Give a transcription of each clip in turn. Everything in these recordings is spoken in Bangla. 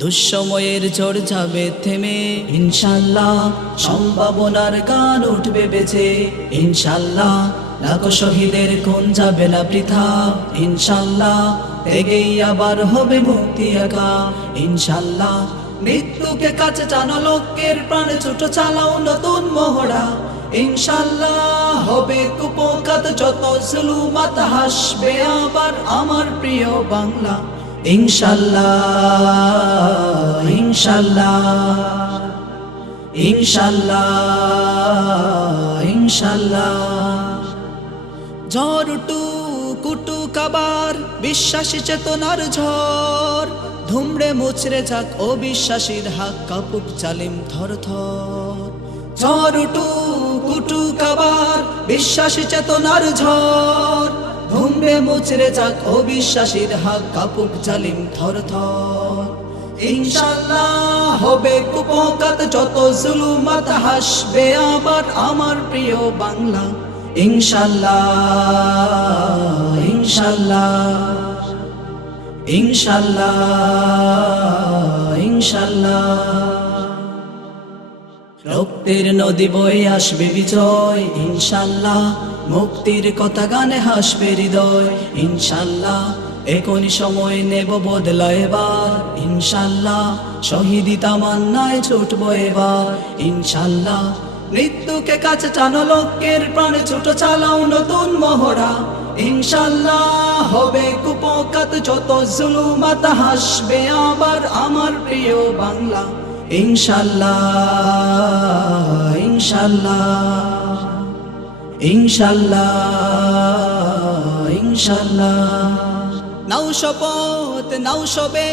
দুঃসময়ের ঝড় যাবে থেমে ইনশাআল্লাহ, সম্ভাবনার গান উঠবে বেজে ইনশাআল্লাহ। লাখো শহীদের খুন যাবে না বৃথা ইনশাআল্লাহ, এগেই আবার হবে মুক্তি একা ইনশাআল্লাহ। মৃত্যুকে কাছে টানো, লোকের প্রাণে ছোট চালাও নতুন মহড়া ইনশাআল্লাহ। হবে কুপোকাত যত জুলুমাত, হাসবে আবার আমার প্রিয় বাংলা ইনশাআল্লাহ ইনশাআল্লাহ ইনশাআল্লাহ ইনশাআল্লাহ। ঝড় কুটু কাবার বিশ্বাসী চেতনার ঝড়, ধুমড়ে মুচড়ে যাক অবিশ্বাসীর হাক, কাপুক জালিম থর থর। ঝড় কুটু কাবার বিশ্বাসী চেতনার ঝড়, ধুমড়ে মুচড়ে যাক অবিশ্বাসীর হাক, কাপুক জালিম থর থর। ইনশাআল্লাহ হবে কুপোকাত যত জুলুমাত, হাসবে আবার আমার প্রিয় বাংলা ইনশাআল্লাহ ইনশাআল্লাহ ইনশাআল্লাহ ইনশাআল্লাহ। রক্তের নদী বয়ে আসবে বিজয় ইনশাআল্লাহ, মুক্তির কথা গানে হাসবে হৃদয় ইনশাআল্লাহ। এখনই সময় নেব বদলা এবার ইনশাআল্লাহ, শহীদি তামান্নায় ছুটবো এবার ইনশাআল্লাহ। মৃত্যুকে কাছে টানো, লোকের প্রাণে ছোট চালাও নতুন মহড়া ইনশাআল্লাহ। হবে কুপোকাত যত জুলুমাত, হাসবে আবার আমার প্রিয় বাংলা ইনশাআল্লাহ ইনশাআল্লাহ ইনশাআল্লাহ ইনশাআল্লাহ। নাও শপথ নাও সবে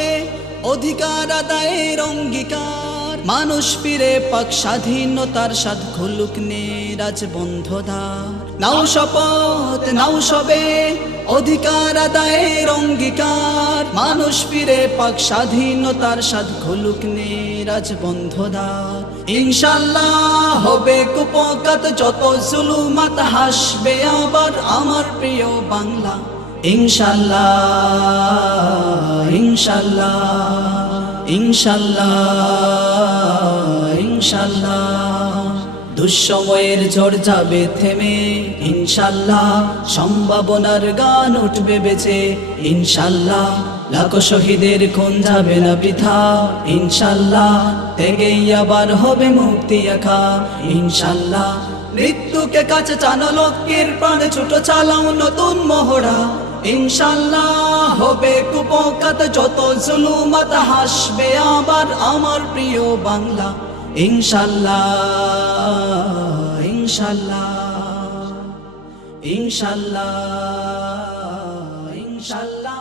অধিকার আদায়ের অঙ্গীকার, মানুষ ফিরে পাক স্বাধীনতার স্বাদ, খুলুক নেরাজ বন্ধদার। নাও শপথ নাও সবে অধিকার আদায়ের অঙ্গীকার, মানুষ ফিরে পাক স্বাধীনতার স্বাদ, খুলুক নেরাজ বন্ধদার ইনশাআল্লাহ। হবে কুপোকাত যত জুলুমাত, হাসবে আবার আমার প্রিয় বাংলা ইনশাআল্লাহ ইনশাআল্লাহ ইনশাআল্লাহ ইনশাআল্লাহ। দুঃসময়ের ঝড় যাবে থেমে ইনশাআল্লাহ, সম্ভাবনার গান উঠবে বেজে ইনশাআল্লাহ। লাখো শহীদের খুন যাবে না বৃথা ইনশাআল্লাহ, তেগেই আবার হবে মুক্তি একা ইনশাআল্লাহ। মৃত্যুকে কাছে টানো, লোকের প্রাণে ছোট চালাও নতুন মহড়া ইনশাআল্লাহ। হবে কুপোকাত যত জুলুমাত, হাসবে আবার আমার প্রিয় বাংলা ইনশাআল্লাহ ইনশাআল্লাহ ইনশাআল্লাহ ইনশাআল্লাহ।